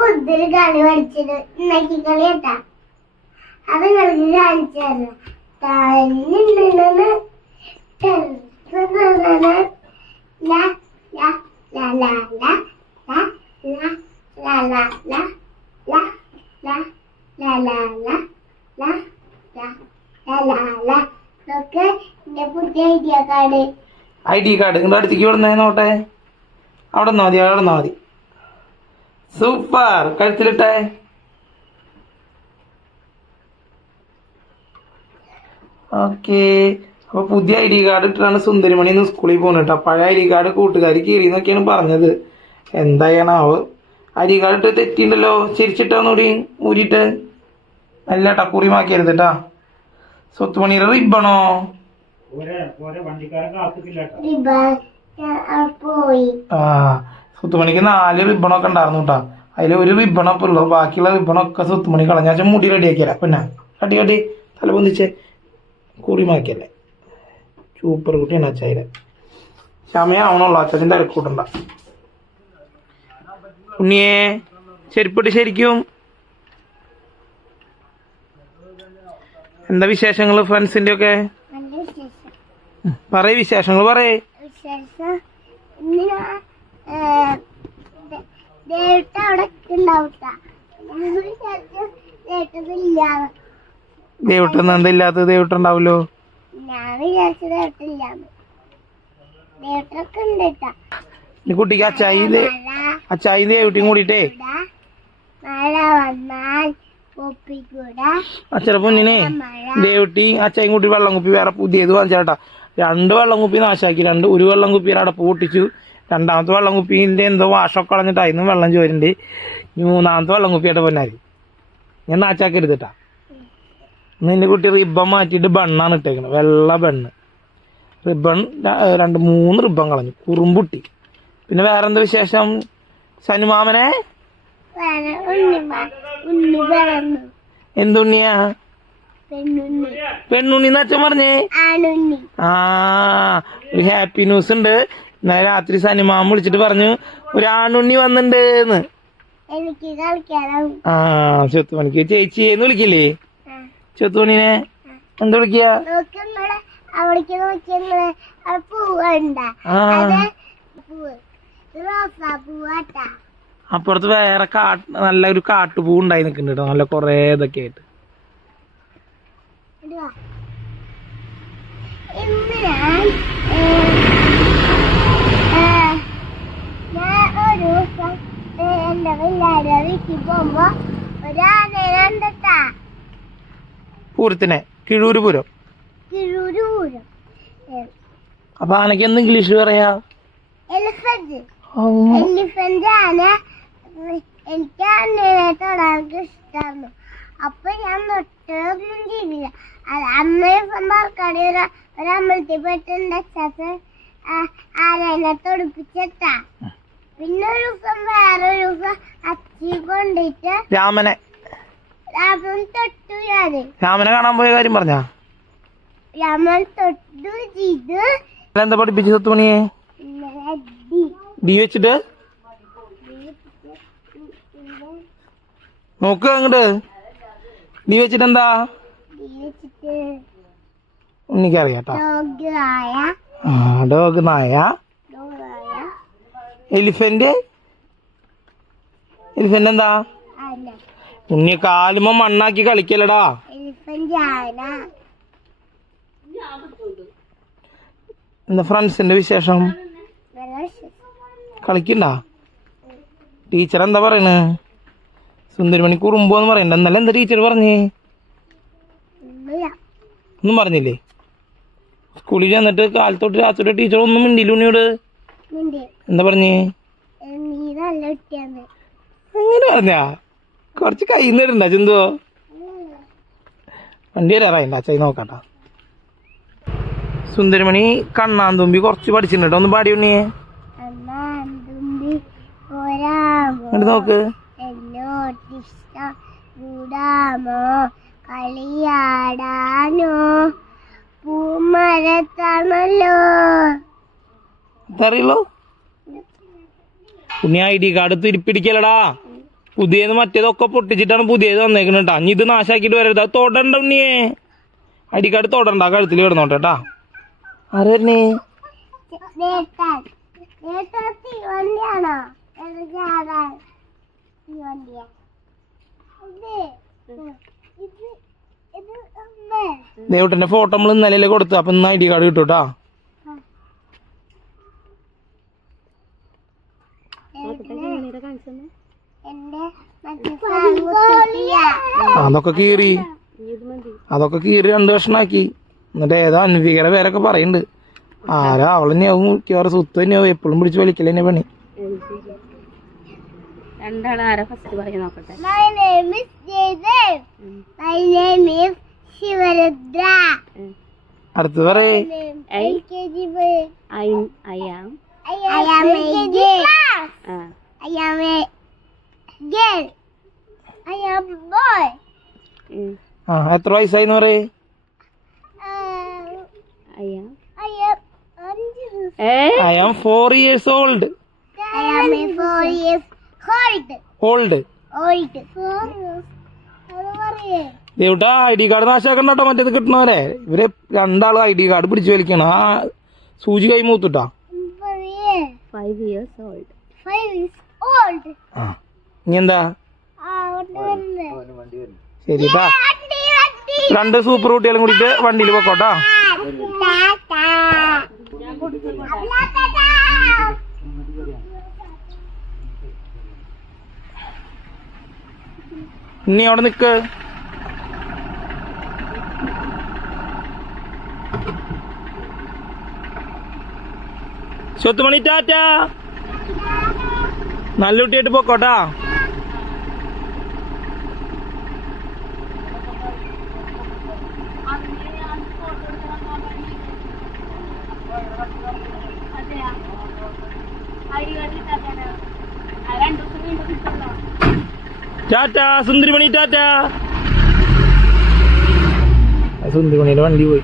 ബുദ്ധൊരു കളി പഠിച്ചത് നക്കി കളി കേട്ടാ. അത് കളിക്ക് കാണിച്ചു തരാം. താഴെ ഐ ഡി കാർഡ്. നിങ്ങളുടെ അടുത്തേക്ക് ഇവിടെ നോട്ടെ അവിടെ നിന്നാ മതി അവിടെ നിന്നാ മതി. സൂപ്പർ. കഴുത്തിലിട്ടെ. ഓക്കെ. അപ്പൊ പുതിയ ഐ ഡി കാർഡ് ഇട്ടിട്ടാണ് സുന്ദരിമണി ഇന്ന് സ്കൂളിൽ പോകുന്നത് കേട്ടോ. പഴയ ഐ ഡി കാർഡ് കൂട്ടുകാർ കീറി എന്നൊക്കെയാണ് പറഞ്ഞത്. എന്തായാണാവോ ഐ ഡി കാർഡ് ഇട്ട് തെറ്റിണ്ടല്ലോ. ചിരിച്ചിട്ടോന്നൂടി ഊരിയിട്ട്. നല്ല ടക്കൂറി മാക്കരുത് കേട്ടാ. സ്വത്തുമണിയുടെ റിബണോ? ആ. സുത്തുമണിക്ക് നാല് റിബണൊക്കെ ഉണ്ടായിരുന്നു കേട്ടോ അതിൽ ഒരു റിബണൊക്കെ ഉള്ളു. ബാക്കിയുള്ള റിബണൊക്കെ സുത്തുമണി കളഞ്ഞാച്ച മുടി റെഡിയാക്കിയല്ല പിന്നെ കട്ടി കട്ടി. തല പൊന്തിച്ച് കുറി മാക്കിയല്ലേ സൂപ്പർ കുട്ടിയാണ് അച്ചായിര. സമയമാവണുള്ളൂ അച്ഛൻ തിരക്കൂട്ടണ്ട ഉണ്ണിയേ ചെരുപ്പിട്ട് ശരിക്കും. എന്താ വിശേഷങ്ങൾ ഫ്രണ്ട്സിന്റെ ഒക്കെ പറയ് വിശേഷങ്ങൾ പറയേ. ദേട്ട എന്തില്ലാത്ത ദേവട്ടം ഉണ്ടാവല്ലോ കുട്ടിക്ക് അച്ചായി അച്ചായി ദേവട്ടിയും കൂടിട്ടേ അച്ഛനെ പൊന്നിനെ ദേവട്ടി അച്ചായും കൂട്ടി വെള്ളം കുപ്പി വേറെ പുതിയത് വാങ്ങിച്ചേട്ടാ രണ്ട് വെള്ളം കുപ്പി നാശാക്കി രണ്ട് ഒരു വെള്ളം കുപ്പി അടപ്പ് പൊട്ടിച്ചു. രണ്ടാമത്തെ വെള്ളം കുപ്പിന്റെ എന്തോ വാഷൊക്കെ കളഞ്ഞിട്ട് അതിന്നും വെള്ളം ചോരുന്നുണ്ട്. മൂന്നാമത്തെ വെള്ളം കുപ്പിയായിട്ട് പൊന്നാരി. ഞാൻ നാച്ചാക്കരുതിട്ടാ നിന്റെ കുട്ടി റിബൺ മാറ്റിയിട്ട് ബണ്ണാണ് ഇട്ടേക്കണത്. വെള്ള ബണ്ണ്. റിബൺ രണ്ട് മൂന്ന് റിബൺ കളഞ്ഞു. കുറുമ്പുട്ടി. പിന്നെ വേറെന്താ വിശേഷം? സനുമാമനെ എന്തുണ്ണിയാ? പെണ്ണുണ്ണി. അച്ഛൻ പറഞ്ഞേ? ആ ഒരു ഹാപ്പി ന്യൂസ് ഉണ്ട് ഇന്നലെ രാത്രി സനിമാമ വിളിച്ചിട്ട് പറഞ്ഞു ഒരു ആണുണ്ണി വന്നിട്ടുണ്ട് എന്ന്. ആ ചെത്തുമണിക്ക് ചേച്ചി എന്ന് വിളിക്കില്ലേ. ചെത്തുമണിനെ എന്താ വിളിക്കുക? അവിടേക്ക് പൂവുണ്ട അപ്പുറത്ത് വേറെ കാട്ട് നല്ല ഒരു കാട്ടുപൂ ഉണ്ടായി നിൽക്കുന്നുണ്ട് കേട്ടോ. നല്ല കൊറേ ഇതൊക്കെ ആയിട്ട് ഇടുവാ. ഇന്ന് ഞാൻ ഏ, ഏ, ഞാൻ ഒരു ദിവസം ഏ, എന്റെ പിള്ളേരെ വീട്ടിൽ പോകുമ്പോ ഒരാനയെ കണ്ടിട്ടാ പൂരത്തിനെ കിഴൂര് പൂരം. അപ്പൊ ആനക്ക് എന്ത് ഇംഗ്ലീഷ് പറയാ? എലിഫന്റ് ആന എനിക്ക് ആനയെ തൊടാൻ അപ്പൊ ഞാൻ തൊട്ടൊന്നും ചെയ്തില്ല. അത് അമ്മ പാലക്കാട് ഒരു ഒരമ്പലത്തിൽ അച്ഛാത്ത് ആനേനെ തൊടിപ്പിച്ചിട്ടാ പിന്നെ ഒരു ദിവസം വേറെ ഒരു ദിവസം കൊണ്ടിട്ട് രാമനെ. രാമൻ തൊട്ടു ഞാൻ. രാമനെ കാണാൻ പോയ കാര്യം പറഞ്ഞ? രാമൻ തൊട്ടു ചെയ്ത്. എന്താ പഠിപ്പിച്ചു സത്ത് മണിയെ ഡി വെച്ചിട്ട്? നോക്ക് അങ്ങോട്ട് ഡി വെച്ചിട്ട് എന്താ? എനിക്കറിയാട്ടോ ഡോഗ് നായ. എലിഫന്റ്? എലിഫന്റ് എന്താ? ഉണ്ണി കാലുമ്പോ മണ്ണാക്കി കളിക്കലടാ എന്താ ഫ്രണ്ട്സിന്റെ വിശേഷം? കളിക്കണ്ടാ? ടീച്ചർ എന്താ പറയണ്? സുന്ദരിമണി കുറുമ്പോ എന്ന് പറയണ്ട. എന്നല്ല എന്താ ടീച്ചർ പറഞ്ഞേ? ഒന്നും പറഞ്ഞില്ലേ? സ്കൂളിൽ ചെന്നിട്ട് കാലത്തോട്ട് രാത്രി ടീച്ചർ ഒന്നും മിണ്ടിയില്ല ഉണ്ണിയോട്? എന്താ പറഞ്ഞേ? നീ നല്ല കുട്ടിയാണ്. അങ്ങനെ പറഞ്ഞാ? കുറച്ച് കൈ നേടണ്ട ചിന്തോ? വണ്ടി വരാറായിണ്ട അച്ചായി നോക്കട്ടാ. സുന്ദരമണി കണ്ണാന്തുമ്പി കുറച്ച് പഠിച്ചിട്ടുണ്ട്? ഒന്ന് പാടി ഉണ്ണിയെ. എന്നിട്ട് നോക്ക്. കളിയാടാനോ? പൂമരത്താണല്ലോ. അറിയുള്ളൂ ഉണ്ണി ഐ ഡി കാർഡ് തിരിപ്പിടിക്കലടാ. പുതിയത് മറ്റേതൊക്കെ പൊട്ടിച്ചിട്ടാണ് പുതിയത് വന്നേക്കുന്നത് കേട്ടോ ഇത് നാശാക്കിയിട്ട് വരരുത്. അത് തൊടണ്ട ഉണ്ണിയേ. കാർഡ് തൊടണ്ട. ആ കഴുത്തിൽ കിടന്നോട്ടെ കേട്ടാ ആര് ദേവട്ടന്റെ ഫോട്ടോ നമ്മൾ ഇന്നലെ കൊടുത്തു അപ്പൊ ഇന്ന് ഐ ഡി കാർഡ് കിട്ടും അതൊക്കെ കീറി. അതൊക്കെ കീറി രണ്ട് കഷ്ണാക്കി. എന്നിട്ട് ഏതോ അൻവികയുടെ പേരൊക്കെ പറയുന്നുണ്ട് ആരാ അവളെന്നെയാവും മിക്കവാറും സുത്ത് തന്നെയാവും എപ്പോഴും പിടിച്ച് വലിക്കലെന്നെ പണി. അടുത്ത് പറയേ. Am a girl. I am a boy. ആ എത്ര വയസ്സായിന്ന് പറയേ? I am four years old. Old ദേവിട്ടാ I D card നാശാക്കണ്ട കേട്ടോ മറ്റേത് കിട്ടണവരെ. ഇവർ രണ്ടാളും ഐ ഡി കാർഡ് പിടിച്ചു വലിക്കണം. ആ സൂചി കൈ മൂത്തുട്ടാ. പറയേ. Five years old five years old ആ ഇനി എന്താ? ആ അവിടെ വന്ന് ശരി ട്ടാ വണ്ടി വണ്ടി. രണ്ട് സൂപ്പർ കുട്ടികളും കൂടിയിട്ട് വണ്ടിയിൽ പൊക്കോട്ടാ. ഇനി അവിടെ നിക്ക്. സ്വത്തുമണി ടാറ്റ. നല്ല കുട്ടിയായിട്ട് പൊക്കോട്ടാ. ടാറ്റ സുന്ദരിമണി ടാറ്റ. സുന്ദരിമണിയുടെ വണ്ടി പോയി.